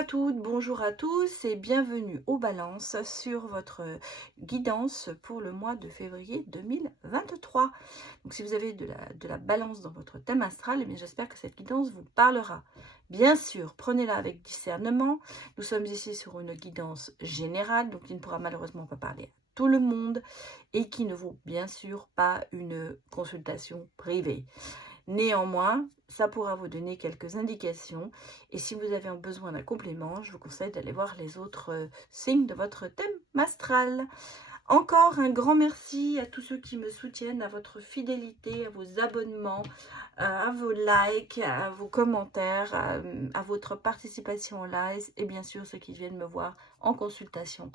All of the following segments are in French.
à toutes, bonjour à tous et bienvenue aux balances sur votre guidance pour le mois de février 2023. Donc si vous avez de la balance dans votre thème astral, eh bien j'espère que cette guidance vous parlera. Bien sûr, prenez-la avec discernement. Nous sommes ici sur une guidance générale, donc qui ne pourra malheureusement pas parler à tout le monde et qui ne vaut bien sûr pas une consultation privée. Néanmoins, ça pourra vous donner quelques indications. Et si vous avez besoin d'un complément, je vous conseille d'aller voir les autres signes de votre thème astral. Encore un grand merci à tous ceux qui me soutiennent, à votre fidélité, à vos abonnements, à vos likes, à vos commentaires, à votre participation en live et bien sûr ceux qui viennent me voir en consultation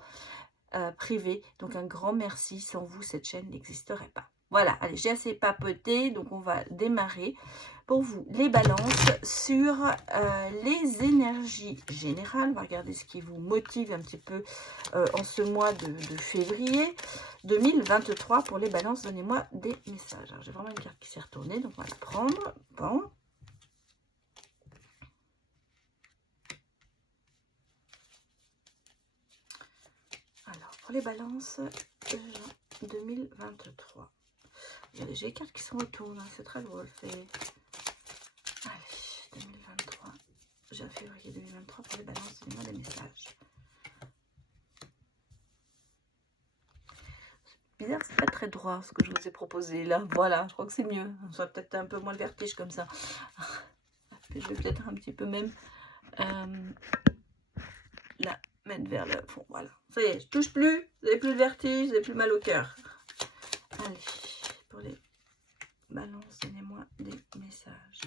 privée. Donc un grand merci, sans vous cette chaîne n'existerait pas. Voilà, allez, j'ai assez papoté, donc on va démarrer pour vous les balances sur les énergies générales. On va regarder ce qui vous motive un petit peu en ce mois de février 2023 pour les balances. Donnez-moi des messages. J'ai vraiment une carte qui s'est retournée, donc on va la prendre. Bon. Alors, pour les balances de juin 2023. Regardez, j'ai les cartes qui sont autour, là, c'est très drôle. Allez, 2023. J'ai février 2023 pour les balances, donnez-moi des messages. C'est bizarre, c'est pas très droit ce que je vous ai proposé là. Voilà, je crois que c'est mieux. Ça va peut-être un peu moins le vertige comme ça. Je vais peut-être un petit peu même la mettre vers le fond. Voilà, ça y est, je touche plus. Vous n'avez plus le vertige, vous n'avez plus mal au cœur. Allez, pour les balances, donnez-moi des messages.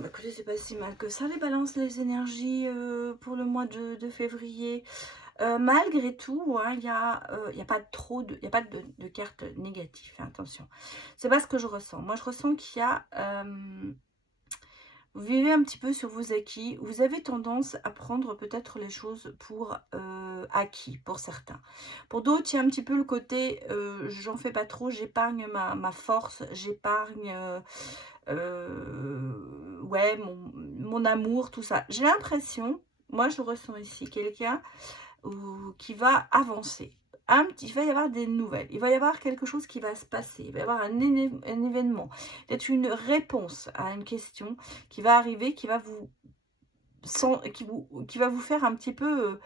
Bah écoutez, c'est pas si mal que ça, les balances, les énergies pour le mois de février. Malgré tout, hein, il n'y a pas trop de, y a pas de cartes négatives, hein, attention. C'est pas ce que je ressens. Moi, je ressens qu'il y a... vous vivez un petit peu sur vos acquis. Vous avez tendance à prendre peut-être les choses pour acquis, pour certains. Pour d'autres, il y a un petit peu le côté j'en fais pas trop, j'épargne ma force, j'épargne ouais, mon amour, tout ça. J'ai l'impression, moi je ressens ici quelqu'un qui va avancer. Il va y avoir des nouvelles, il va y avoir quelque chose qui va se passer, il va y avoir un événement, peut-être une réponse à une question qui va arriver, qui va vous faire un petit peu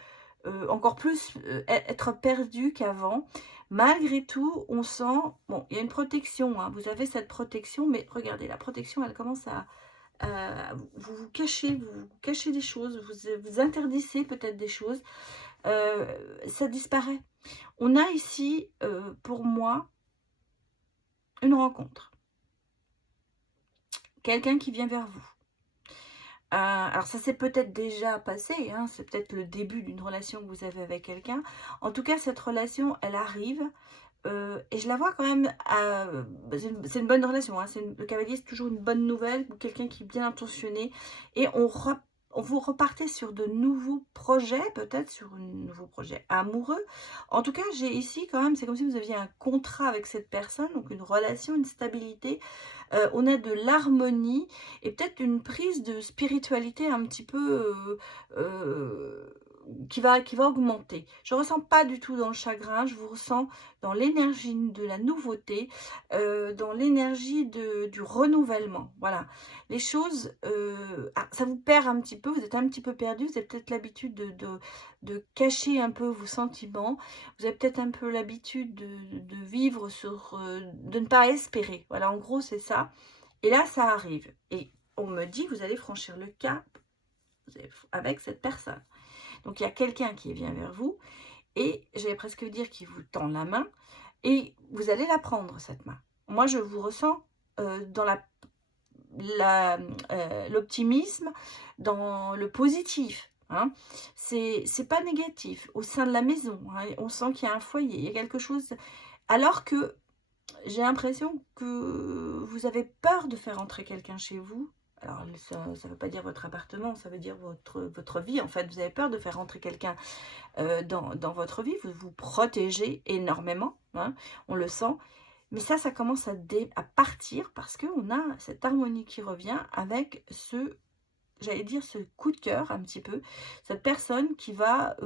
encore plus être perdu qu'avant. Malgré tout, on sent, bon, il y a une protection, hein, vous avez cette protection, mais regardez, la protection, elle commence à vous cachez des choses, vous interdisez peut-être des choses, ça disparaît. On a ici, pour moi, une rencontre. Quelqu'un qui vient vers vous. Alors ça s'est peut-être déjà passé, hein, c'est peut-être le début d'une relation que vous avez avec quelqu'un. En tout cas, cette relation, elle arrive. Et je la vois quand même, c'est une bonne relation, hein, le cavalier c'est toujours une bonne nouvelle, ou quelqu'un qui est bien intentionné, et vous repartez sur de nouveaux projets, peut-être sur un nouveau projet amoureux. En tout cas, j'ai ici quand même, c'est comme si vous aviez un contrat avec cette personne, donc une relation, une stabilité. On a de l'harmonie et peut-être une prise de spiritualité un petit peu qui va augmenter. Je ne ressens pas du tout dans le chagrin, je vous ressens dans l'énergie de la nouveauté, dans l'énergie du renouvellement. Voilà, les choses, ça vous perd un petit peu, vous êtes un petit peu perdu, vous avez peut-être l'habitude de cacher un peu vos sentiments, vous avez peut-être un peu l'habitude de vivre sur, de ne pas espérer. Voilà, en gros, c'est ça. Et là, ça arrive. Et on me dit, vous allez franchir le cap avec cette personne. Donc, il y a quelqu'un qui vient vers vous et j'allais presque dire qu'il vous tend la main et vous allez la prendre, cette main. Moi, je vous ressens dans l'optimisme, dans le positif. Hein. C'est pas négatif. Au sein de la maison, hein, on sent qu'il y a un foyer, il y a quelque chose. Alors que j'ai l'impression que vous avez peur de faire entrer quelqu'un chez vous. Alors ça ne veut pas dire votre appartement, ça veut dire votre vie. En fait, vous avez peur de faire rentrer quelqu'un dans votre vie. Vous vous protégez énormément, hein, on le sent. Mais ça commence à partir parce qu'on a cette harmonie qui revient avec ce, j'allais dire, ce coup de cœur un petit peu. Cette personne qui va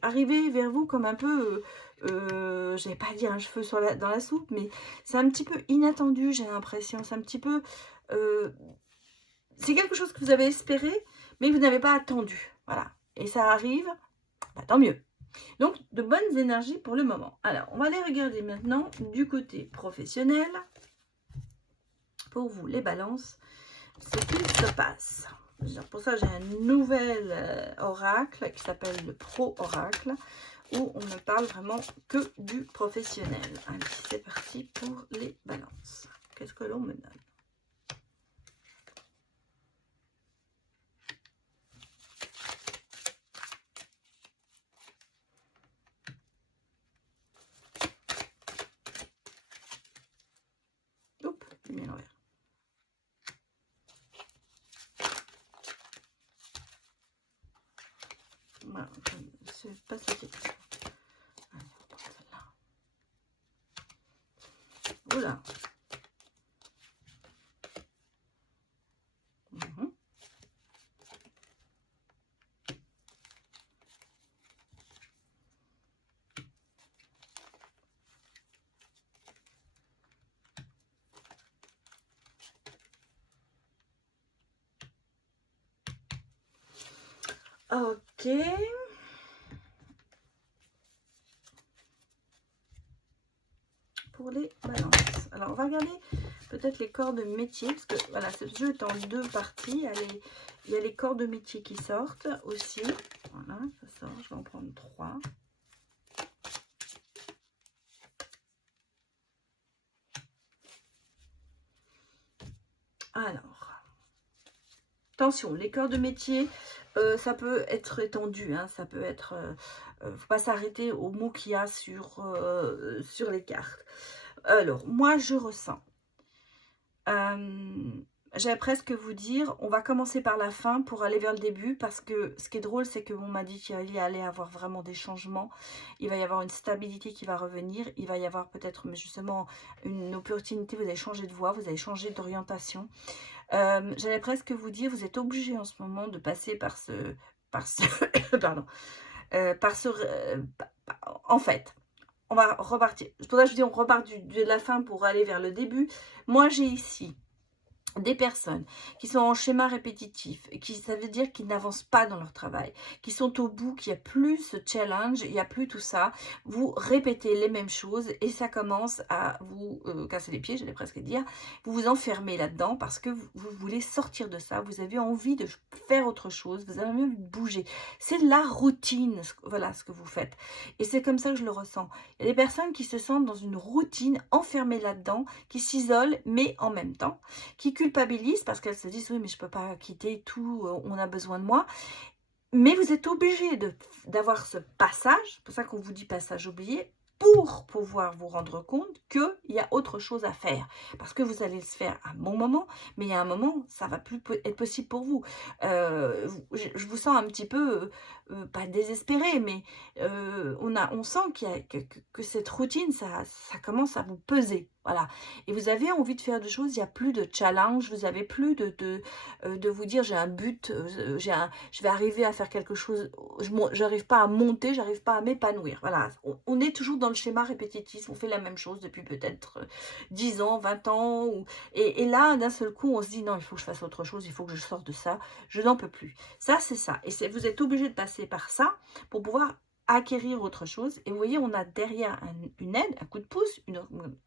arriver vers vous comme un peu, je vais pas dire un cheveu dans la soupe, mais c'est un petit peu inattendu, j'ai l'impression. C'est un petit peu... c'est quelque chose que vous avez espéré, mais que vous n'avez pas attendu. Voilà. Et ça arrive, bah, tant mieux. Donc, de bonnes énergies pour le moment. Alors, on va aller regarder maintenant du côté professionnel. Pour vous, les balances, ce qu'il se passe. Pour ça, j'ai un nouvel oracle qui s'appelle le Pro Oracle, où on ne parle vraiment que du professionnel. Allez, c'est parti pour les balances. Qu'est-ce que l'on me donne? Oups, j'ai mis à l'envers. Voilà, je passe la petite. Allez, on va prendre celle-là. Oula. Ok. Pour les balances. Alors, on va regarder peut-être les corps de métier, parce que voilà, ce jeu est en deux parties. Il y a les corps de métier qui sortent aussi. Voilà, ça sort. Je vais en prendre 3. Alors, attention, les corps de métier, ça peut être étendu, hein, ça peut être... faut pas s'arrêter aux mots qu'il y a sur les cartes. Alors, moi, je ressens... j'allais presque vous dire, on va commencer par la fin pour aller vers le début, parce que ce qui est drôle, c'est qu'on m'a dit qu'il y allait avoir vraiment des changements, il va y avoir une stabilité qui va revenir, il va y avoir peut-être justement une opportunité, vous allez changer de voie, vous allez changer d'orientation. J'allais presque vous dire, vous êtes obligé en ce moment de passer par ce pardon, en fait, on va repartir. C'est pour ça que je dis on repart de la fin pour aller vers le début. Moi, j'ai ici des personnes qui sont en schéma répétitif, ça veut dire qu'ils n'avancent pas dans leur travail, qui sont au bout, qu'il n'y a plus ce challenge, il n'y a plus tout ça. Vous répétez les mêmes choses et ça commence à vous casser les pieds, j'allais presque dire. Vous vous enfermez là-dedans parce que vous voulez sortir de ça, vous avez envie de faire autre chose, vous avez envie de bouger. C'est la routine, voilà ce que vous faites. Et c'est comme ça que je le ressens. Il y a des personnes qui se sentent dans une routine, enfermées là-dedans, qui s'isolent, mais en même temps, qui culpabilisent parce qu'elles se disent oui mais je peux pas quitter tout, on a besoin de moi, mais vous êtes obligé d'avoir ce passage, c'est pour ça qu'on vous dit passage oublié, pour pouvoir vous rendre compte qu'il y a autre chose à faire. Parce que vous allez le faire à un bon moment, mais il y a un moment, ça ne va plus être possible pour vous. Je vous sens un petit peu, pas désespéré, mais on sent que cette routine, ça commence à vous peser. Voilà. Et vous avez envie de faire des choses, il n'y a plus de challenge, vous n'avez plus de vous dire j'ai un but, je vais arriver à faire quelque chose, je n'arrive pas à monter, j'arrive pas à m'épanouir. Voilà, on est toujours dans le schéma répétitif, on fait la même chose depuis peut-être 10 ans, 20 ans, et là d'un seul coup on se dit non, il faut que je fasse autre chose, il faut que je sorte de ça, je n'en peux plus. Ça c'est ça, et vous êtes obligé de passer par ça pour pouvoir acquérir autre chose. Et vous voyez, on a derrière une aide, un coup de pouce,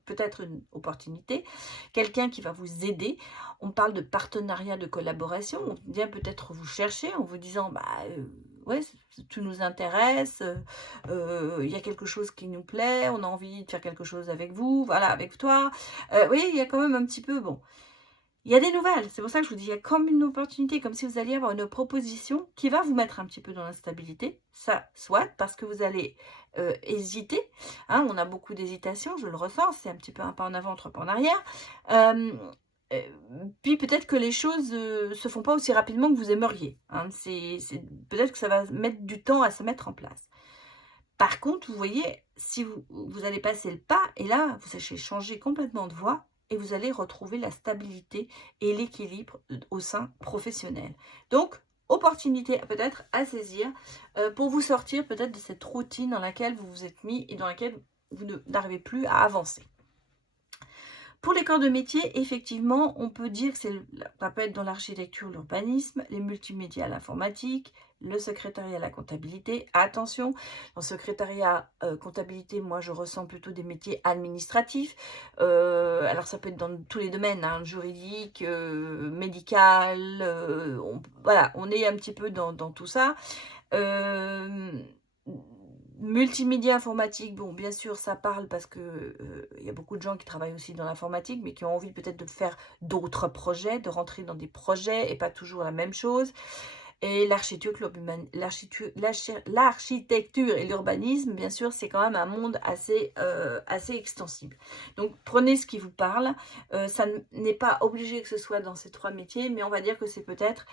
peut-être une opportunité, quelqu'un qui va vous aider. On parle de partenariat, de collaboration. On vient peut-être vous chercher en vous disant bah ouais, tout nous intéresse, il y a quelque chose qui nous plaît, on a envie de faire quelque chose avec vous, voilà, avec toi. Vous voyez, il y a quand même un petit peu, bon, il y a des nouvelles. C'est pour ça que je vous dis, il y a comme une opportunité, comme si vous alliez avoir une proposition qui va vous mettre un petit peu dans l'instabilité. Ça, soit parce que vous allez hésiter. Hein, on a beaucoup d'hésitation, je le ressens. C'est un petit peu un pas en avant, trois pas en arrière. Euh, euh, Puis peut-être que les choses se font pas aussi rapidement que vous aimeriez. Hein. Peut-être que ça va mettre du temps à se mettre en place. Par contre, vous voyez, si vous allez passer le pas, et là, vous allez changer complètement de voie, et vous allez retrouver la stabilité et l'équilibre au sein professionnel. Donc, opportunité peut-être à saisir pour vous sortir peut-être de cette routine dans laquelle vous vous êtes mis et dans laquelle vous n'arrivez plus à avancer. Pour les corps de métier, effectivement, on peut dire que ça peut être dans l'architecture, l'urbanisme, les multimédias, l'informatique, le secrétariat, la comptabilité. Attention, en secrétariat, comptabilité, moi je ressens plutôt des métiers administratifs. Alors ça peut être dans tous les domaines, hein, juridique, médical, voilà, on est un petit peu dans tout ça. Multimédia informatique, bon, bien sûr, ça parle parce que il y a beaucoup de gens qui travaillent aussi dans l'informatique, mais qui ont envie peut-être de faire d'autres projets, de rentrer dans des projets et pas toujours la même chose. Et l'architecture et l'urbanisme, bien sûr, c'est quand même un monde assez extensible. Donc, prenez ce qui vous parle. Ça n'est pas obligé que ce soit dans ces 3 métiers, mais on va dire que c'est peut-être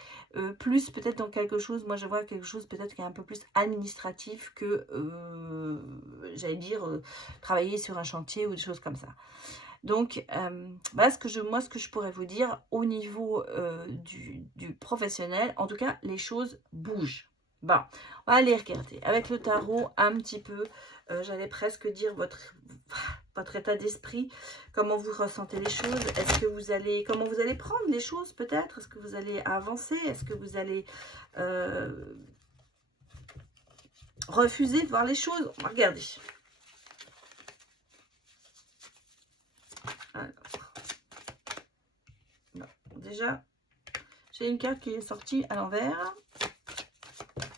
plus, peut-être dans quelque chose, moi je vois quelque chose peut-être qui est un peu plus administratif que, j'allais dire, travailler sur un chantier ou des choses comme ça. Donc, voilà ce que je pourrais vous dire au niveau du professionnel. En tout cas, les choses bougent. Bon, on va aller regarder avec le tarot un petit peu, j'allais presque dire votre état d'esprit, comment vous ressentez les choses, comment vous allez prendre les choses peut-être, est-ce que vous allez avancer, est-ce que vous allez refuser de voir les choses. On va regarder. Alors, non, déjà, j'ai une carte qui est sortie à l'envers.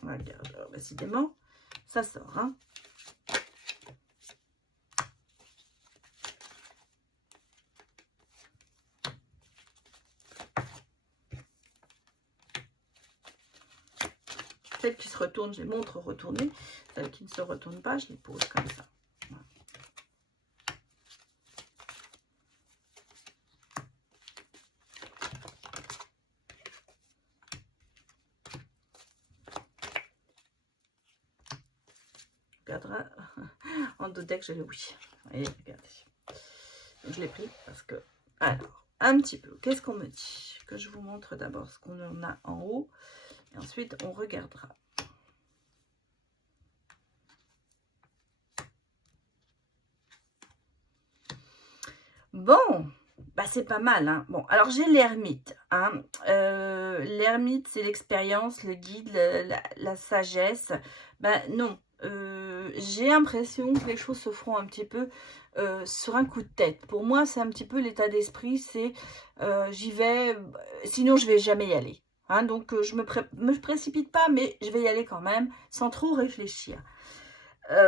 Regarde, décidément, ça sort. Hein. Celles qui se retournent, je les montre retourner. Celles qui ne se retournent pas, je les pose comme ça. Regardera en deux decks, j'ai le oui. Voyez, regardez. Donc, je l'ai pris parce que... Alors, un petit peu. Qu'est-ce qu'on me dit? Que je vous montre d'abord ce qu'on en a en haut. Et ensuite, on regardera. Bon, bah c'est pas mal. Hein. Bon, alors j'ai l'ermite. Hein. L'ermite, c'est l'expérience, le guide, la sagesse. Ben non, j'ai l'impression que les choses se feront un petit peu sur un coup de tête. Pour moi, c'est un petit peu l'état d'esprit, c'est j'y vais, sinon je vais jamais y aller. Hein, donc je me précipite pas, mais je vais y aller quand même, sans trop réfléchir.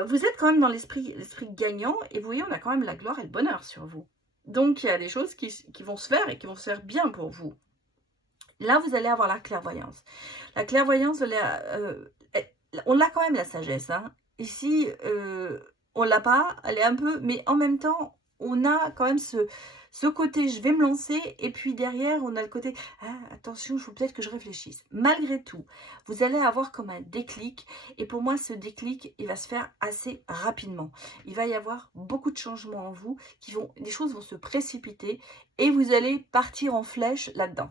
Vous êtes quand même dans l'esprit gagnant, et vous voyez, on a quand même la gloire et le bonheur sur vous. Donc, il y a des choses qui vont se faire et qui vont se faire bien pour vous. Là, vous allez avoir la clairvoyance. La clairvoyance, on l'a quand même, la sagesse. Hein. Ici, on l'a pas, elle est un peu... Mais en même temps, on a quand même ce côté, je vais me lancer. Et puis derrière, on a le côté, ah, attention, il faut peut-être que je réfléchisse. Malgré tout, vous allez avoir comme un déclic. Et pour moi, ce déclic, il va se faire assez rapidement. Il va y avoir beaucoup de changements en vous. Les choses vont se précipiter. Et vous allez partir en flèche là-dedans.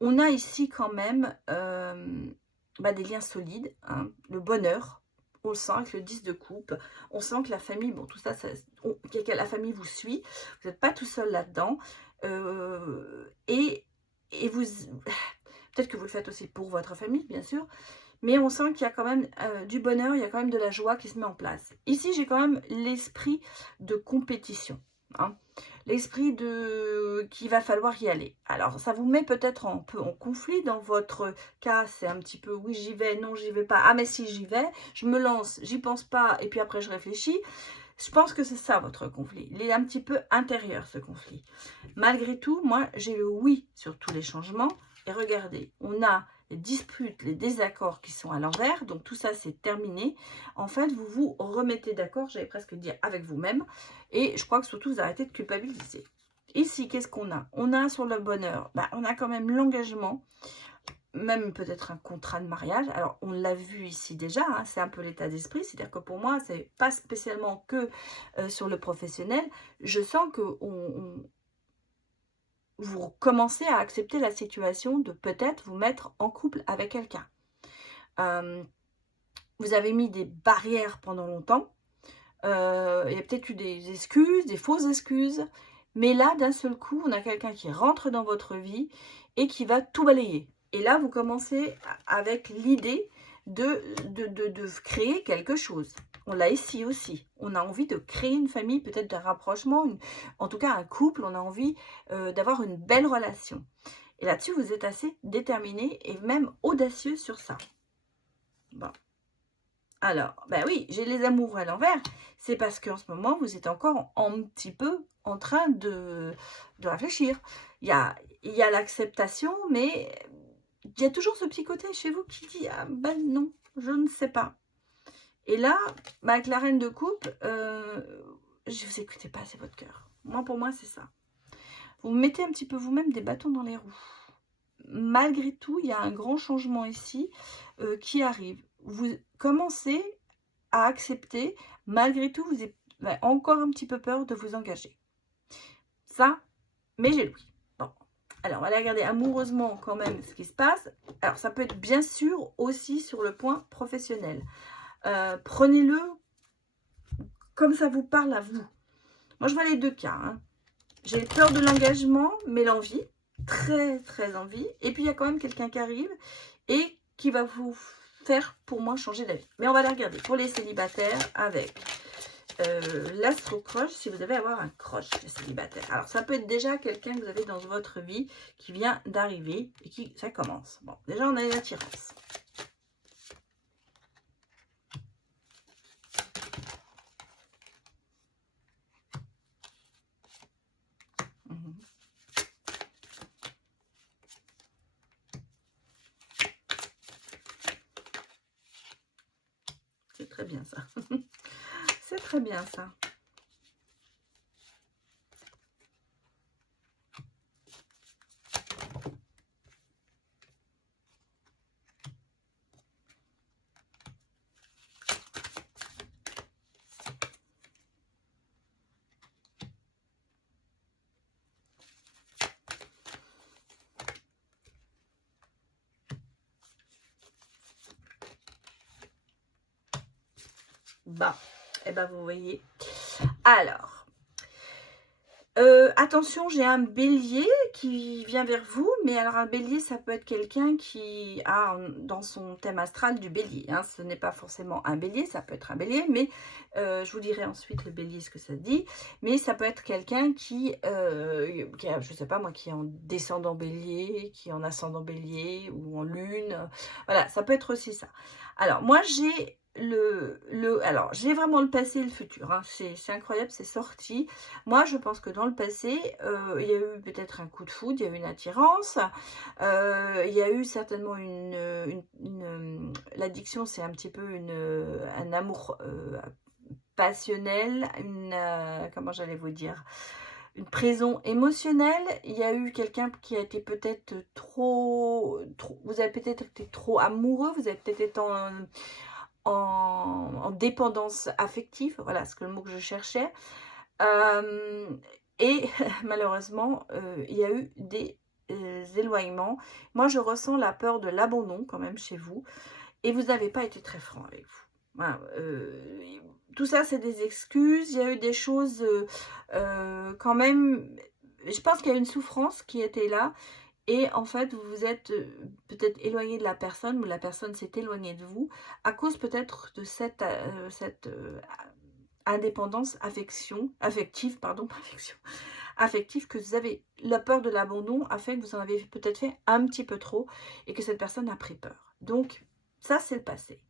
On a ici quand même des liens solides, hein, le bonheur, on le sent avec le 10 de coupe, on sent que la famille, bon tout ça, la famille vous suit, vous n'êtes pas tout seul là-dedans, et vous, peut-être que vous le faites aussi pour votre famille, bien sûr, mais on sent qu'il y a quand même du bonheur, il y a quand même de la joie qui se met en place. Ici, j'ai quand même l'esprit de compétition. Hein. L'esprit qu'il va falloir y aller. Alors, ça vous met peut-être un peu en conflit. Dans votre cas, c'est un petit peu oui, j'y vais, non, j'y vais pas. Ah, mais si j'y vais, je me lance, j'y pense pas, et puis après, je réfléchis. Je pense que c'est ça votre conflit. Il est un petit peu intérieur, ce conflit. Malgré tout, moi, j'ai le oui sur tous les changements. Et regardez, on a les disputes, les désaccords qui sont à l'envers. Donc, tout ça, c'est terminé. En fait, vous vous remettez d'accord, j'allais presque dire, avec vous-même. Et je crois que surtout, vous arrêtez de culpabiliser. Ici, qu'est-ce qu'on a? On a sur le bonheur, on a quand même l'engagement, même peut-être un contrat de mariage. Alors, on l'a vu ici déjà, hein, c'est un peu l'état d'esprit. C'est-à-dire que pour moi, c'est pas spécialement que sur le professionnel. Je sens que vous commencez à accepter la situation de peut-être vous mettre en couple avec quelqu'un. Vous avez mis des barrières pendant longtemps. Il y a peut-être eu des excuses, des fausses excuses. Mais là, d'un seul coup, on a quelqu'un qui rentre dans votre vie et qui va tout balayer. Et là, vous commencez avec l'idée de créer quelque chose. On l'a ici aussi. On a envie de créer une famille, peut-être d'un rapprochement, en tout cas un couple. On a envie d'avoir une belle relation. Et là-dessus, vous êtes assez déterminé et même audacieux sur ça. Bon. Alors, ben oui, j'ai les amoureux à l'envers. C'est parce qu'en ce moment, vous êtes encore un petit peu en train de réfléchir. Il y a l'acceptation, mais il y a toujours ce petit côté chez vous qui dit « Ah ben non, je ne sais pas ». Et là, avec la reine de coupe, je vous écoutez pas, c'est votre cœur. Moi, pour moi, c'est ça. Vous mettez un petit peu vous-même des bâtons dans les roues. Malgré tout, il y a un grand changement ici qui arrive. Vous commencez à accepter, malgré tout, vous avez encore un petit peu peur de vous engager. Ça, mais j'ai l'ouïe. Bon. Alors, on va aller regarder amoureusement quand même ce qui se passe. Alors, ça peut être bien sûr aussi sur le point professionnel. Prenez-le comme ça vous parle à vous. Moi, je vois les deux cas. Hein. J'ai peur de l'engagement, mais l'envie. Très, très envie. Et puis, il y a quand même quelqu'un qui arrive et qui va vous faire, pour moi, changer d'avis. Mais on va la regarder pour les célibataires avec l'astro-croche, si vous devez avoir un croche de célibataire. Alors, ça peut être déjà quelqu'un que vous avez dans votre vie qui vient d'arriver et qui, ça commence. Bon, déjà, on a une attirance. C'est très bien ça. C'est très bien ça. Bah, et ben vous voyez. Alors, attention, j'ai un bélier qui vient vers vous, mais alors un bélier, ça peut être quelqu'un qui a dans son thème astral du bélier. Hein. Ce n'est pas forcément un bélier, ça peut être un bélier, mais je vous dirai ensuite le bélier ce que ça dit. Mais ça peut être quelqu'un qui a, je sais pas moi, qui est en descendant bélier, qui est en ascendant bélier ou en lune. Voilà, ça peut être aussi ça. Alors, moi, j'ai alors j'ai vraiment le passé et le futur, hein. C'est incroyable, c'est sorti. Moi je pense que dans le passé il y a eu peut-être un coup de foudre, il y a eu une attirance, il y a eu certainement l'addiction, c'est un petit peu un amour passionnel, comment j'allais vous dire, une prison émotionnelle. Il y a eu quelqu'un qui a été peut-être trop, vous avez peut-être été trop amoureux, vous avez peut-être été en dépendance affective, voilà, c'est le mot que je cherchais. Et malheureusement, il y a eu des éloignements. Moi, je ressens la peur de l'abandon quand même chez vous. Et vous n'avez pas été très franc avec vous. Voilà, tout ça, c'est des excuses. Il y a eu des choses quand même. Je pense qu'il y a une souffrance qui était là. Et en fait, vous vous êtes peut-être éloigné de la personne, ou la personne s'est éloignée de vous, à cause peut-être de cette indépendance, affective, pardon, pas affection, affective, que vous avez. La peur de l'abandon a fait que vous en avez peut-être fait un petit peu trop, et que cette personne a pris peur. Donc, ça, c'est le passé.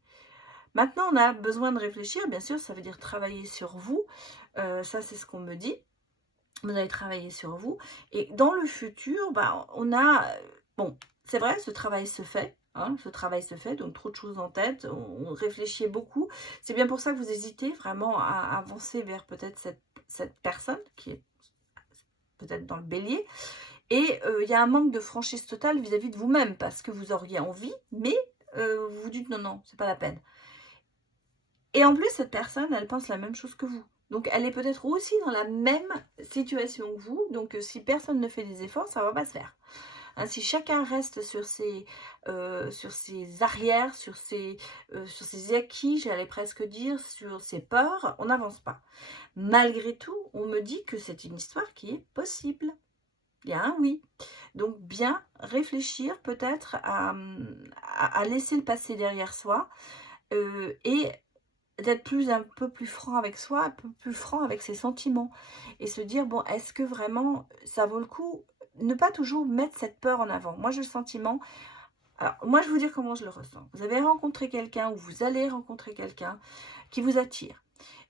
Maintenant, on a besoin de réfléchir, bien sûr, ça veut dire travailler sur vous. Ça, c'est ce qu'on me dit. Vous allez travailler sur vous. Et dans le futur, bah, on a... Bon, c'est vrai, ce travail se fait. Hein, ce travail se fait, donc trop de choses en tête, on réfléchit beaucoup. C'est bien pour ça que vous hésitez vraiment à avancer vers peut-être cette personne qui est peut-être dans le bélier. Et il y a un manque de franchise totale vis-à-vis de vous-même parce que vous auriez envie, mais vous vous dites non, non, c'est pas la peine. Et en plus, cette personne, elle pense la même chose que vous. Donc, elle est peut-être aussi dans la même situation que vous. Donc, si personne ne fait des efforts, ça ne va pas se faire. Hein, si chacun reste sur ses arrières, sur ses acquis, j'allais presque dire, sur ses peurs, on n'avance pas. Malgré tout, on me dit que c'est une histoire qui est possible. Il y a un oui. Donc, bien réfléchir peut-être à laisser le passé derrière soi et d'être un peu plus franc avec soi, un peu plus franc avec ses sentiments et se dire, bon, est-ce que vraiment ça vaut le coup? Ne pas toujours mettre cette peur en avant. Moi, j'ai le sentiment, alors moi, je vais vous dire comment je le ressens. Vous avez rencontré quelqu'un ou vous allez rencontrer quelqu'un qui vous attire.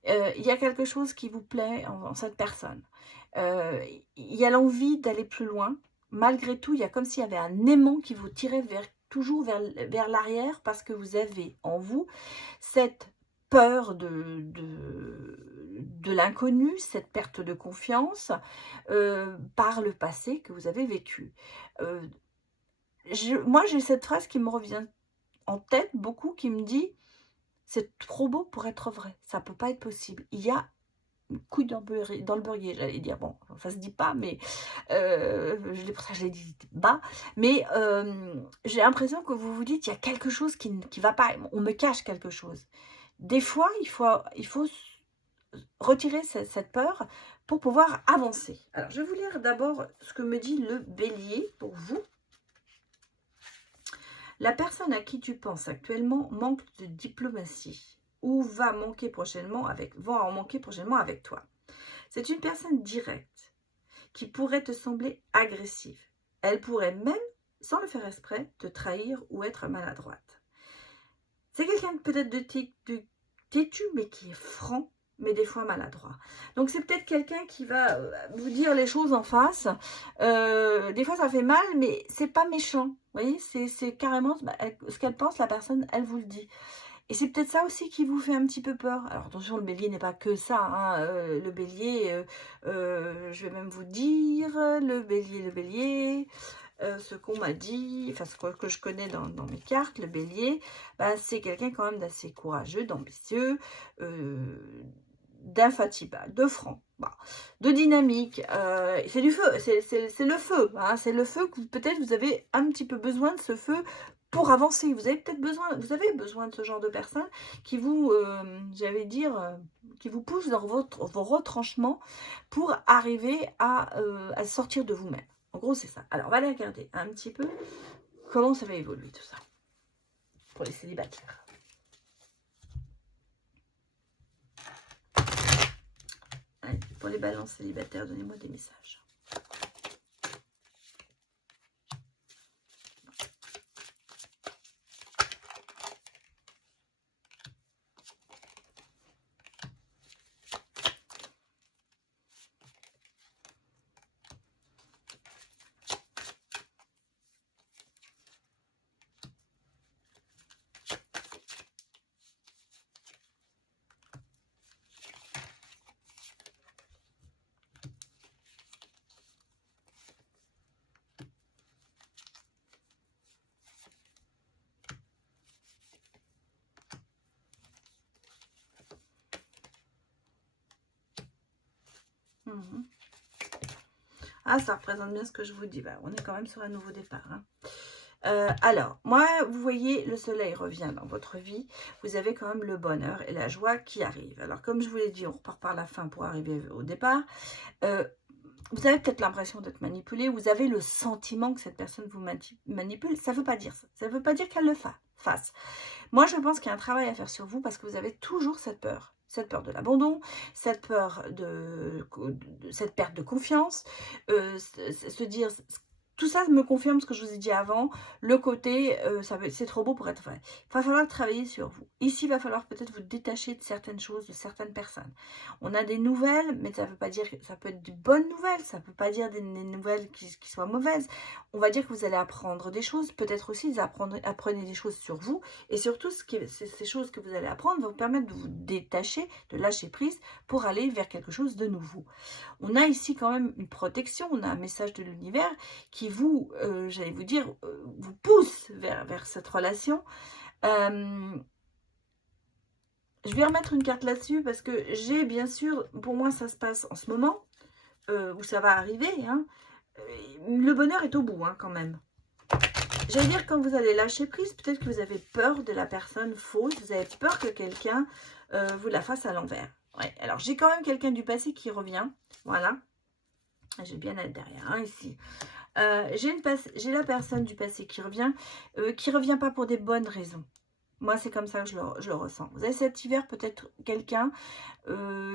Il y a quelque chose qui vous plaît en cette personne. Il y a l'envie d'aller plus loin. Malgré tout, il y a comme s'il y avait un aimant qui vous tirait toujours vers l'arrière parce que vous avez en vous cette peur de l'inconnu, cette perte de confiance par le passé que vous avez vécu. Moi, j'ai cette phrase qui me revient en tête beaucoup, qui me dit: «C'est trop beau pour être vrai, ça peut pas être possible». Il y a une couille dans le beurrier, j'allais dire. Bon, ça se dit pas, mais pour ça que je l'ai dit bas. Mais j'ai l'impression que vous vous dites: «Il y a quelque chose qui ne va pas, on me cache quelque chose». Des fois, il faut retirer cette peur pour pouvoir avancer. Alors, je vais vous lire d'abord ce que me dit le bélier pour vous. La personne à qui tu penses actuellement manque de diplomatie ou va en manquer prochainement avec toi. C'est une personne directe qui pourrait te sembler agressive. Elle pourrait même, sans le faire exprès, te trahir ou être maladroite. C'est quelqu'un peut-être de têtu, mais qui est franc, mais des fois maladroit. Donc c'est peut-être quelqu'un qui va vous dire les choses en face. Des fois ça fait mal, mais c'est pas méchant. Vous voyez, c'est carrément ce qu'elle pense, la personne, elle vous le dit. Et c'est peut-être ça aussi qui vous fait un petit peu peur. Alors attention, le bélier n'est pas que ça. Hein. Le bélier, je vais même vous dire, le bélier, ce qu'on m'a dit, enfin ce que je connais dans mes cartes, le bélier, bah, c'est quelqu'un quand même d'assez courageux, d'ambitieux, d'infatigable, de franc, bah, de dynamique. C'est du feu, c'est le feu. Hein, c'est le feu que peut-être vous avez un petit peu besoin de ce feu pour avancer. Vous avez peut-être besoin de ce genre de personnes qui vous, j'allais dire, qui vous poussent dans vos retranchements pour arriver à sortir de vous-même. En gros, c'est ça. Alors, on va aller regarder un petit peu comment ça va évoluer tout ça pour les célibataires. Allez, pour les balances célibataires, donnez-moi des messages. Ah, ça représente bien ce que je vous dis. Bah, on est quand même sur un nouveau départ. Hein. Alors, moi, vous voyez, le soleil revient dans votre vie. Vous avez quand même le bonheur et la joie qui arrivent. Alors, comme je vous l'ai dit, on repart par la fin pour arriver au départ. Vous avez peut-être l'impression d'être manipulé. Vous avez le sentiment que cette personne vous manipule. Ça ne veut pas dire ça. Ça ne veut pas dire qu'elle le fasse. Moi, je pense qu'il y a un travail à faire sur vous parce que vous avez toujours cette peur. Cette peur de l'abandon, cette peur de cette perte de confiance, se dire tout ça me confirme ce que je vous ai dit avant, le côté c'est trop beau pour être vrai. Il va falloir travailler sur vous. Ici, il va falloir peut-être vous détacher de certaines choses, de certaines personnes. On a des nouvelles, mais ça veut pas dire ça peut être de bonnes nouvelles, ça peut pas dire des nouvelles qui soient mauvaises. On va dire que vous allez apprendre des choses, peut-être aussi apprenez des choses sur vous, et surtout ces choses que vous allez apprendre vont vous permettre de vous détacher, de lâcher prise pour aller vers quelque chose de nouveau. On a ici quand même une protection, on a un message de l'univers qui vous, j'allais vous dire, vous pousse vers cette relation. Je vais remettre une carte là-dessus parce que j'ai bien sûr, pour moi ça se passe en ce moment, où ça va arriver, hein. Le bonheur est au bout, hein, quand même. J'allais dire, quand vous allez lâcher prise, peut-être que vous avez peur de la personne fausse, vous avez peur que quelqu'un vous la fasse à l'envers. Ouais. Alors, j'ai quand même quelqu'un du passé qui revient, voilà. Je vais bien être derrière, hein, ici. J'ai la personne du passé qui revient pas pour des bonnes raisons. Moi, c'est comme ça que je le ressens. Vous avez cet hiver peut-être quelqu'un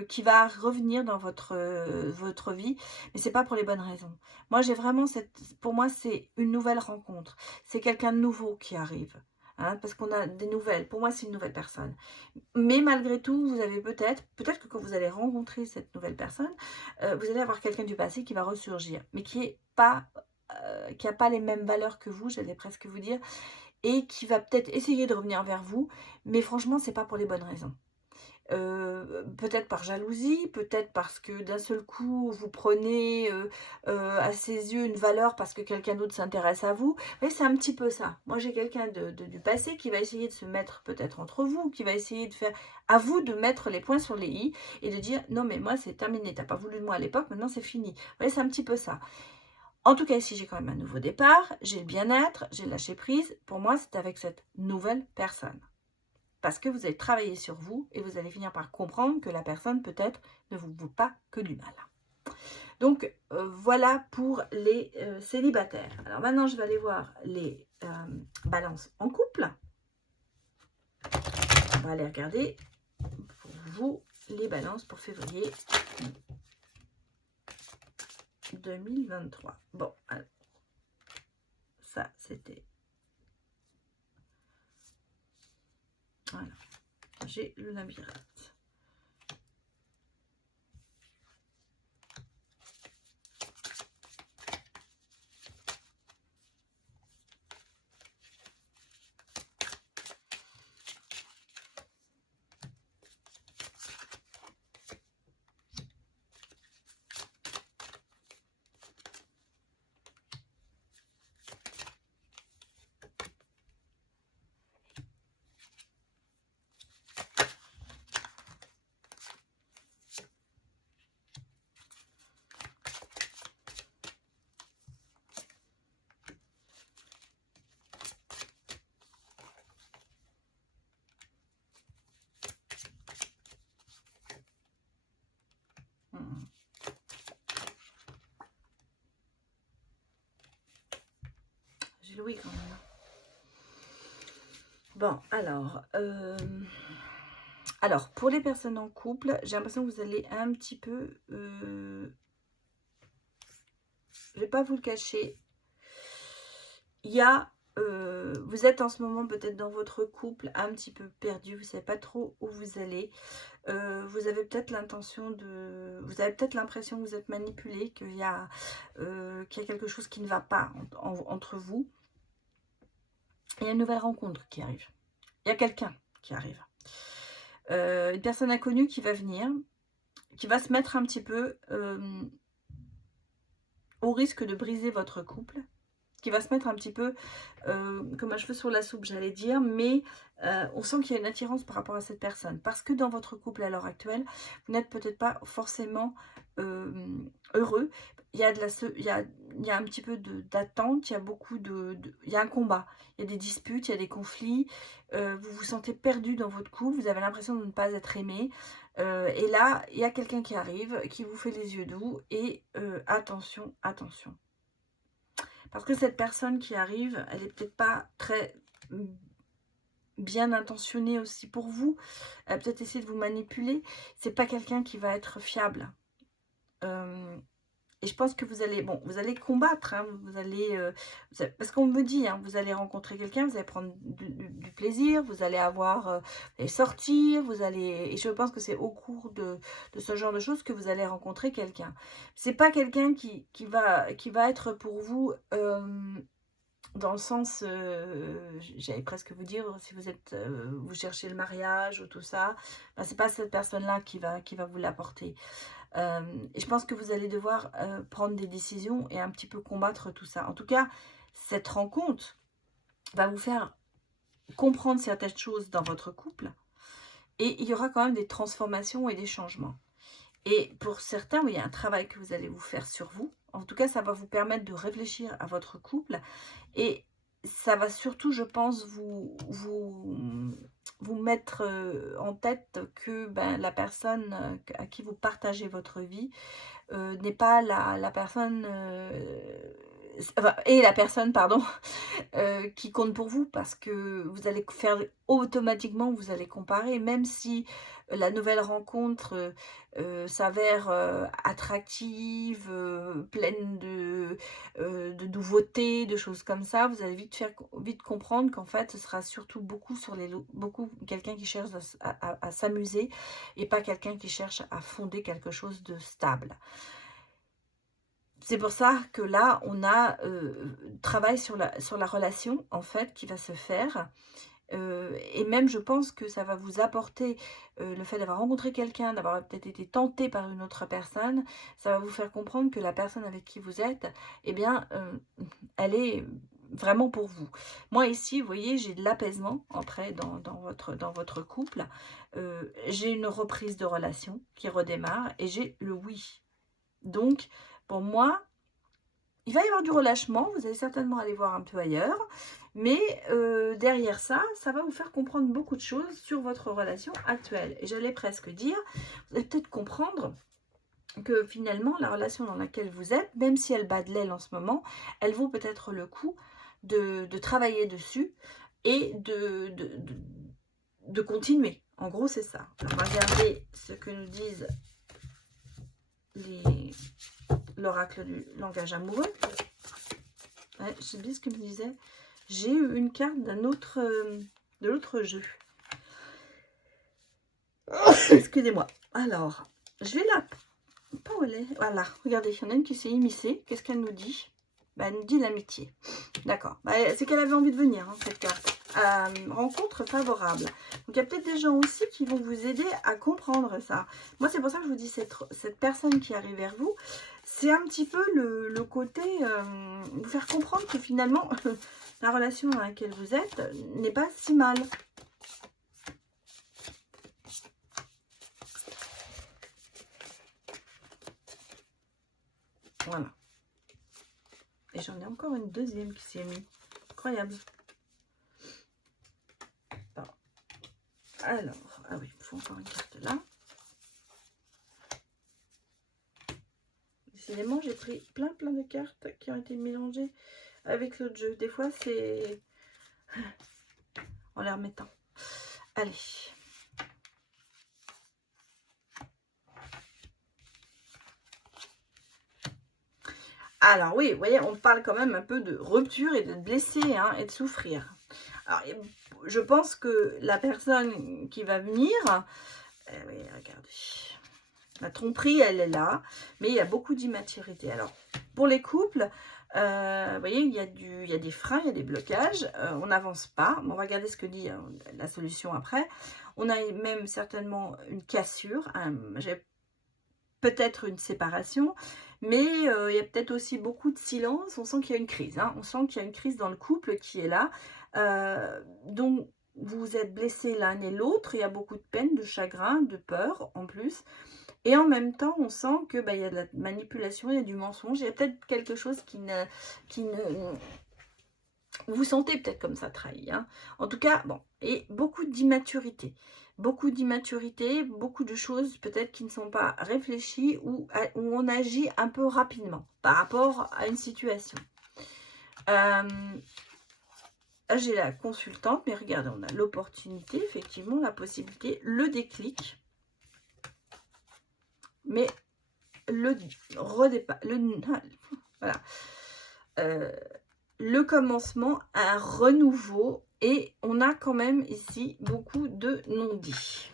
qui va revenir dans votre vie, mais c'est pas pour les bonnes raisons. Moi, j'ai vraiment pour moi, c'est une nouvelle rencontre. C'est quelqu'un de nouveau qui arrive. Hein, parce qu'on a des nouvelles. Pour moi, c'est une nouvelle personne. Mais malgré tout, vous avez peut-être que quand vous allez rencontrer cette nouvelle personne, vous allez avoir quelqu'un du passé qui va ressurgir, mais qui n'a pas les mêmes valeurs que vous, j'allais presque vous dire, et qui va peut-être essayer de revenir vers vous, mais franchement, c'est pas pour les bonnes raisons. Peut-être par jalousie, peut-être parce que d'un seul coup, vous prenez à ses yeux une valeur parce que quelqu'un d'autre s'intéresse à vous. Mais c'est un petit peu ça. Moi, j'ai quelqu'un du passé qui va essayer de se mettre peut-être entre vous, qui va essayer de faire à vous de mettre les points sur les i et de dire non, mais moi, c'est terminé. T'as pas voulu de moi à l'époque, maintenant c'est fini. Vous voyez, c'est un petit peu ça. En tout cas, ici, j'ai quand même un nouveau départ, j'ai le bien-être, j'ai le lâcher prise. Pour moi, c'est avec cette nouvelle personne. Parce que vous allez travailler sur vous et vous allez finir par comprendre que la personne peut-être ne vous veut pas que du mal. Donc voilà pour les célibataires. Alors maintenant je vais aller voir les balances en couple. On va aller regarder pour vous les balances pour février 2023. Bon, alors, ça c'était... Voilà, j'ai le labyrinthe. J'ai le oui quand même. Bon, alors, pour les personnes en couple, j'ai l'impression que vous allez un petit peu... je vais pas vous le cacher. Il y a... vous êtes en ce moment peut-être dans votre couple un petit peu perdu. Vous ne savez pas trop où vous allez. Vous avez peut-être l'intention de... Vous avez peut-être l'impression que vous êtes manipulé, qu'il y a quelque chose qui ne va pas entre vous. Il y a une nouvelle rencontre qui arrive. Il y a quelqu'un qui arrive. Une personne inconnue qui va venir, qui va se mettre un petit peu au risque de briser votre couple, qui va se mettre un petit peu comme un cheveu sur la soupe, j'allais dire, mais on sent qu'il y a une attirance par rapport à cette personne, parce que dans votre couple à l'heure actuelle, vous n'êtes peut-être pas forcément heureux. Il y a un petit peu d'attente, il y a il y a un combat, il y a des disputes, il y a des conflits, vous vous sentez perdu dans votre couple, vous avez l'impression de ne pas être aimé, et là, il y a quelqu'un qui arrive, qui vous fait les yeux doux, et attention, attention. Parce que cette personne qui arrive, elle n'est peut-être pas très bien intentionnée aussi pour vous. Elle va peut-être essayer de vous manipuler. C'est pas quelqu'un qui va être fiable. Et je pense que vous allez, bon, vous allez combattre, hein, parce qu'on me dit, hein, vous allez rencontrer quelqu'un, vous allez prendre du plaisir, vous allez avoir, vous allez sortir, et je pense que c'est au cours de ce genre de choses que vous allez rencontrer quelqu'un. C'est pas quelqu'un qui va être pour vous, dans le sens, j'allais presque vous dire, si vous êtes, vous cherchez le mariage ou tout ça, ben, c'est pas cette personne-là qui va vous l'apporter. Et je pense que vous allez devoir prendre des décisions et un petit peu combattre tout ça. En tout cas, cette rencontre va vous faire comprendre certaines choses dans votre couple et il y aura quand même des transformations et des changements. Et pour certains, oui, il y a un travail que vous allez vous faire sur vous. En tout cas, ça va vous permettre de réfléchir à votre couple et ça va surtout, je pense, vous mettre en tête que ben, la personne à qui vous partagez votre vie n'est pas la personne, enfin, et la personne, pardon, qui compte pour vous, parce que vous allez faire automatiquement, vous allez comparer, même si la nouvelle rencontre s'avère attractive, pleine de nouveautés, de choses comme ça, vous allez vite comprendre qu'en fait, ce sera surtout beaucoup quelqu'un qui cherche à s'amuser et pas quelqu'un qui cherche à fonder quelque chose de stable. C'est pour ça que là, on a travail sur la relation, en fait, qui va se faire. Et même, je pense que ça va vous apporter le fait d'avoir rencontré quelqu'un, d'avoir peut-être été tenté par une autre personne. Ça va vous faire comprendre que la personne avec qui vous êtes, eh bien, elle est vraiment pour vous. Moi, ici, vous voyez, j'ai de l'apaisement après dans votre couple. J'ai une reprise de relation qui redémarre et j'ai le oui. Donc, pour moi, il va y avoir du relâchement, vous allez certainement aller voir un peu ailleurs, mais derrière ça, ça va vous faire comprendre beaucoup de choses sur votre relation actuelle. Et j'allais presque dire, vous allez peut-être comprendre que finalement, la relation dans laquelle vous êtes, même si elle bat de l'aile en ce moment, elle vaut peut-être le coup de travailler dessus et de continuer. En gros, c'est ça. On va regarder ce que nous disent l'oracle du langage amoureux. Ouais, je sais bien ce qu'il me disait. J'ai eu une carte de l'autre jeu. Excusez-moi. Alors, je vais la... Pas où elle est. Voilà, regardez, il y en a une qui s'est immiscée. Qu'est-ce qu'elle nous dit? Bah, elle nous dit l'amitié. D'accord. Bah, c'est qu'elle avait envie de venir, hein, cette carte. Rencontre favorable. Donc, il y a peut-être des gens aussi qui vont vous aider à comprendre ça. Moi, c'est pour ça que je vous dis, cette personne qui arrive vers vous, c'est un petit peu le côté, vous faire comprendre que finalement, la relation dans laquelle vous êtes n'est pas si mal. Voilà. Et j'en ai encore une deuxième qui s'est mise. Incroyable. Bon. Alors, ah oui, il faut encore une carte là. Décidément, j'ai pris plein de cartes qui ont été mélangées avec l'autre jeu. Des fois, c'est en les remettant. Allez. Alors oui, vous voyez, on parle quand même un peu de rupture et d'être blessé, hein, et de souffrir. Alors, je pense que la personne qui va venir, oui, regardez, la tromperie, elle est là, mais il y a beaucoup d'immaturité. Alors, pour les couples, vous voyez, il y a des freins, il y a des blocages, on n'avance pas. On va regarder ce que dit la solution après. On a même certainement une cassure, j'ai peut-être une séparation, mais il y a peut-être aussi beaucoup de silence. On sent qu'il y a une crise, hein. On sent qu'il y a une crise dans le couple qui est là, donc vous êtes blessés l'un et l'autre. Il y a beaucoup de peine, de chagrin, de peur en plus. Et en même temps, on sent que il y a de la manipulation, il y a du mensonge, il y a peut-être quelque chose qui ne vous sentez peut-être comme ça trahi, hein. En tout cas, bon, et beaucoup d'immaturité. Beaucoup d'immaturité, beaucoup de choses peut-être qui ne sont pas réfléchies ou où on agit un peu rapidement par rapport à une situation. Là, j'ai la consultante, mais regardez, on a l'opportunité, effectivement, la possibilité, le déclic. Mais le redépart, voilà, le commencement, un renouveau, et on a quand même ici beaucoup de non-dits.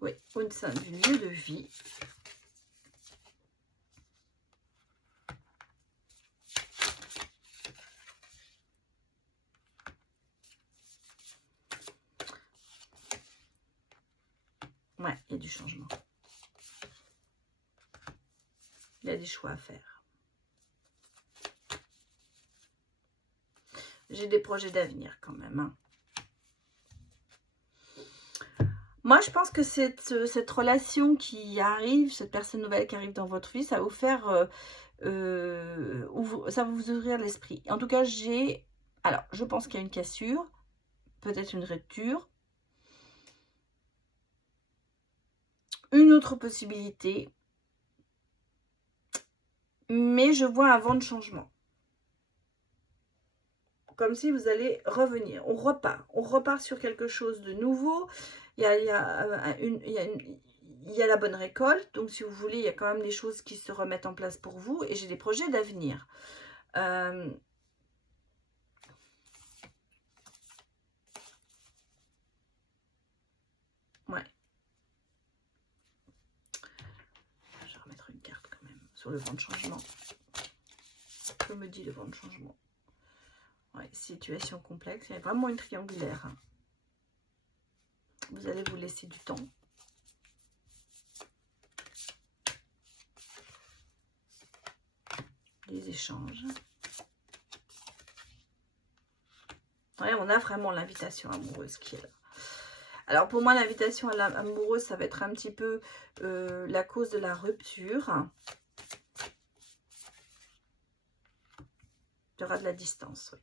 Oui, au sein du lieu de vie. Ouais, il y a du changement. Il y a des choix à faire. J'ai des projets d'avenir quand même. Hein. Moi, je pense que cette relation qui arrive, cette personne nouvelle qui arrive dans votre vie, ça va vous faire... ça va vous ouvrir l'esprit. En tout cas, alors, je pense qu'il y a une cassure, peut-être une rupture. Une autre possibilité. Mais je vois un vent de changement. Comme si vous allez revenir. On repart sur quelque chose de nouveau. Il y a la bonne récolte. Donc, si vous voulez, il y a quand même des choses qui se remettent en place pour vous. Et j'ai des projets d'avenir. Ouais. Je vais remettre une carte quand même sur le vent de changement. Que me dit le vent de changement? Ouais, situation complexe. Il y a vraiment une triangulaire. Hein. Vous allez vous laisser du temps. Des échanges. Ouais, on a vraiment l'invitation amoureuse qui est là. Alors pour moi, l'invitation amoureuse, ça va être un petit peu la cause de la rupture. Il y aura de la distance, oui.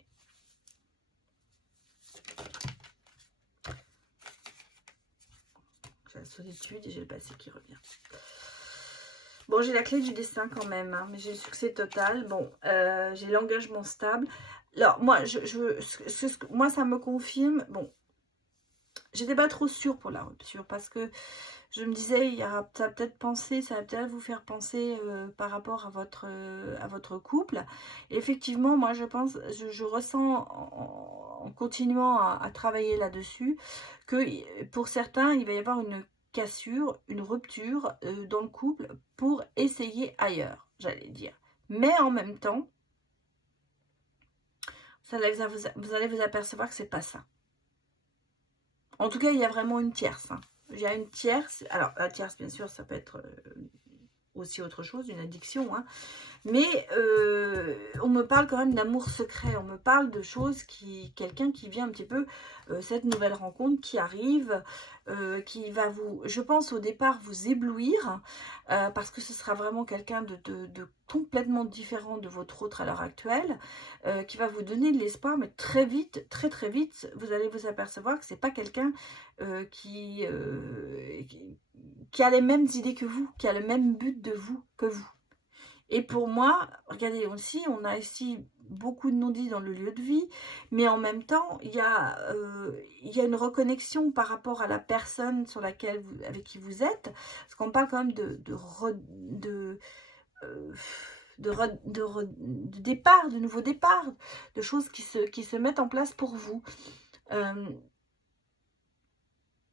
J'ai la solitude et j'ai le passé qui revient. Bon, j'ai la clé du destin quand même, hein, mais j'ai le succès total. Bon, j'ai l'engagement stable. Alors, moi, moi, ça me confirme. Bon, j'étais pas trop sûre pour la rupture parce que je me disais, ça va peut-être vous faire penser par rapport à votre couple. Et effectivement, moi, je pense, je ressens en continuant à travailler là-dessus que pour certains, il va y avoir une cassure, une rupture dans le couple pour essayer ailleurs, j'allais dire. Mais en même temps, vous allez vous apercevoir que c'est pas ça. En tout cas, il y a vraiment une tierce. Hein. Il y a une tierce. Alors, la tierce, bien sûr, ça peut être aussi autre chose, une addiction. Hein. Mais on me parle quand même d'amour secret. On me parle de choses quelqu'un qui vient un petit peu, cette nouvelle rencontre qui arrive, qui va je pense au départ, vous éblouir, parce que ce sera vraiment quelqu'un de complètement différent de votre autre à l'heure actuelle, qui va vous donner de l'espoir, mais très vite, très très vite, vous allez vous apercevoir que c'est pas quelqu'un qui a les mêmes idées que vous, qui a le même but que vous. Et pour moi, regardez aussi, on a ici beaucoup de non-dits dans le lieu de vie, mais en même temps, il y a une reconnexion par rapport à la personne avec qui vous êtes, parce qu'on parle quand même de départ, de nouveaux départs, de choses qui se mettent en place pour vous. Je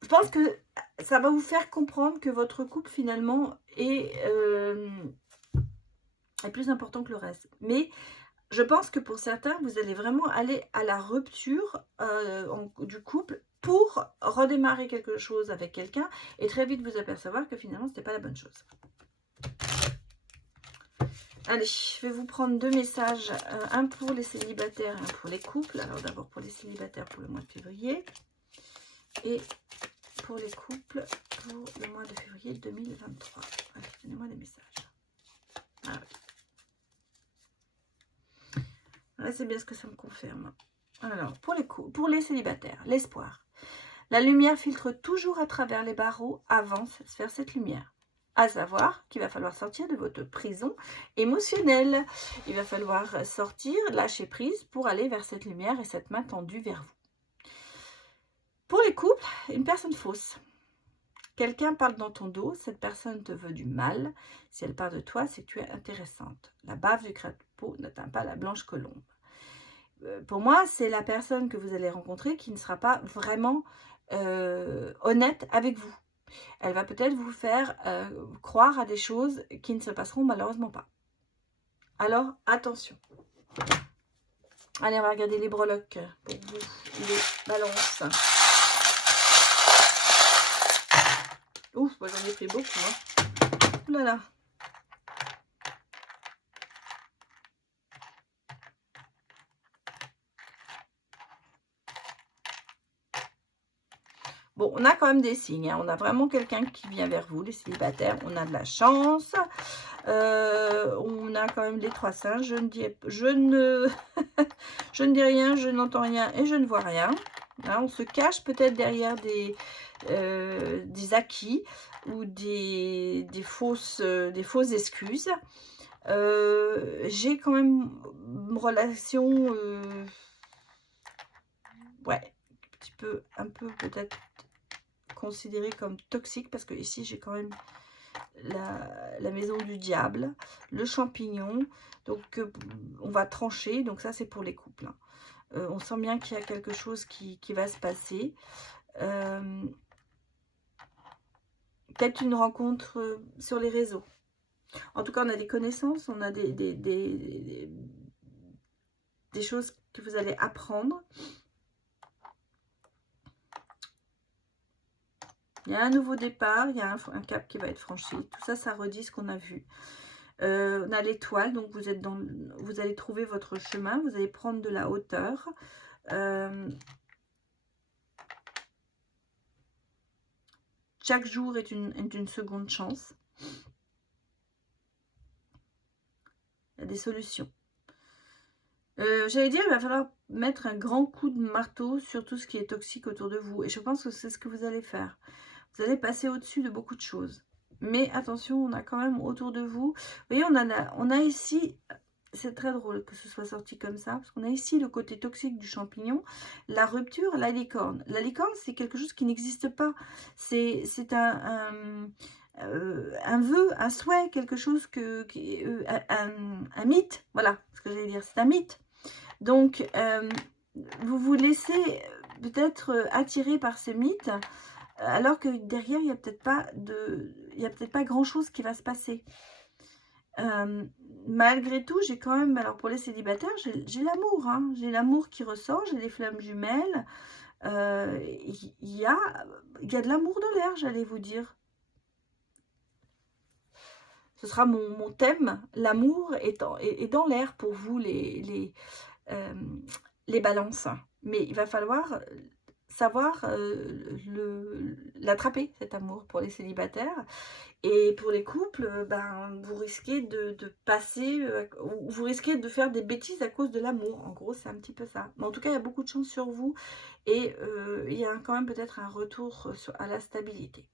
pense que ça va vous faire comprendre que votre couple finalement est plus important que le reste. Mais je pense que pour certains, vous allez vraiment aller à la rupture du couple pour redémarrer quelque chose avec quelqu'un et très vite vous apercevoir que finalement, ce n'était pas la bonne chose. Allez, je vais vous prendre deux messages, un pour les célibataires et un pour les couples. Alors d'abord pour les célibataires pour le mois de février et pour les couples pour le mois de février 2023. Allez, donnez-moi des messages. Ah oui. Là, c'est bien ce que ça me confirme. Alors, pour les célibataires, l'espoir. La lumière filtre toujours à travers les barreaux avant vers cette lumière. À savoir qu'il va falloir sortir de votre prison émotionnelle. Il va falloir sortir, lâcher prise pour aller vers cette lumière et cette main tendue vers vous. Pour les couples, une personne fausse. Quelqu'un parle dans ton dos, cette personne te veut du mal. Si elle parle de toi, c'est que tu es intéressante. La bave du crapaud n'atteint pas la blanche colombe. Pour moi, c'est la personne que vous allez rencontrer qui ne sera pas vraiment honnête avec vous. Elle va peut-être vous faire croire à des choses qui ne se passeront malheureusement pas. Alors, attention. Allez, on va regarder les breloques pour vous, les balances. Ouf, moi j'en ai pris beaucoup. Hein. Ouh là là. Bon, on a quand même des signes. Hein. On a vraiment quelqu'un qui vient vers vous, les célibataires. On a de la chance. On a quand même les 3 singes. Je ne dis rien, je n'entends rien et je ne vois rien. Hein, on se cache peut-être derrière des acquis ou des fausses excuses. J'ai quand même une relation ouais, un peu peut-être considérée comme toxique, parce que ici j'ai quand même la maison du diable, le champignon, donc on va trancher, donc ça c'est pour les couples. Hein. On sent bien qu'il y a quelque chose qui va se passer. Peut-être une rencontre sur les réseaux. En tout cas, on a des connaissances, on a des choses que vous allez apprendre. Il y a un nouveau départ, il y a un cap qui va être franchi. Tout ça, ça redit ce qu'on a vu. On a l'étoile, donc vous allez trouver votre chemin, vous allez prendre de la hauteur. Chaque jour est une seconde chance. Il y a des solutions. J'allais dire, il va falloir mettre un grand coup de marteau sur tout ce qui est toxique autour de vous. Et je pense que c'est ce que vous allez faire. Vous allez passer au-dessus de beaucoup de choses. Mais attention, on a quand même autour de vous... Vous voyez, on a ici... C'est très drôle que ce soit sorti comme ça. Parce qu'on a ici le côté toxique du champignon. La rupture, la licorne. La licorne, c'est quelque chose qui n'existe pas. C'est un vœu, un souhait, quelque chose un mythe. Voilà ce que j'allais dire. C'est un mythe. Donc, vous vous laissez peut-être attirer par ce mythe, alors que derrière, il n'y a peut-être pas grand-chose qui va se passer. Malgré tout, j'ai quand même, alors pour les célibataires, j'ai l'amour. Hein, j'ai l'amour qui ressort, j'ai les flammes jumelles. Il y a de l'amour dans l'air, j'allais vous dire. Ce sera mon thème. L'amour est dans l'air pour vous, les balances. Mais il va falloir savoir l'attraper, cet amour, pour les célibataires. Et pour les couples, ben, vous risquez de passer, vous risquez de faire des bêtises à cause de l'amour. En gros, c'est un petit peu ça. Mais en tout cas, il y a beaucoup de chance sur vous. Et il y a quand même peut-être un retour à la stabilité.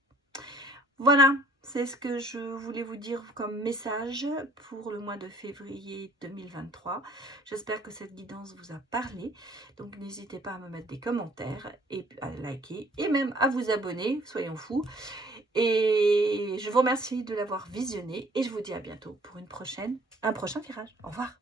Voilà, c'est ce que je voulais vous dire comme message pour le mois de février 2023. J'espère que cette guidance vous a parlé. Donc n'hésitez pas à me mettre des commentaires et à liker et même à vous abonner, soyons fous. Et je vous remercie de l'avoir visionné et je vous dis à bientôt pour un prochain tirage. Au revoir.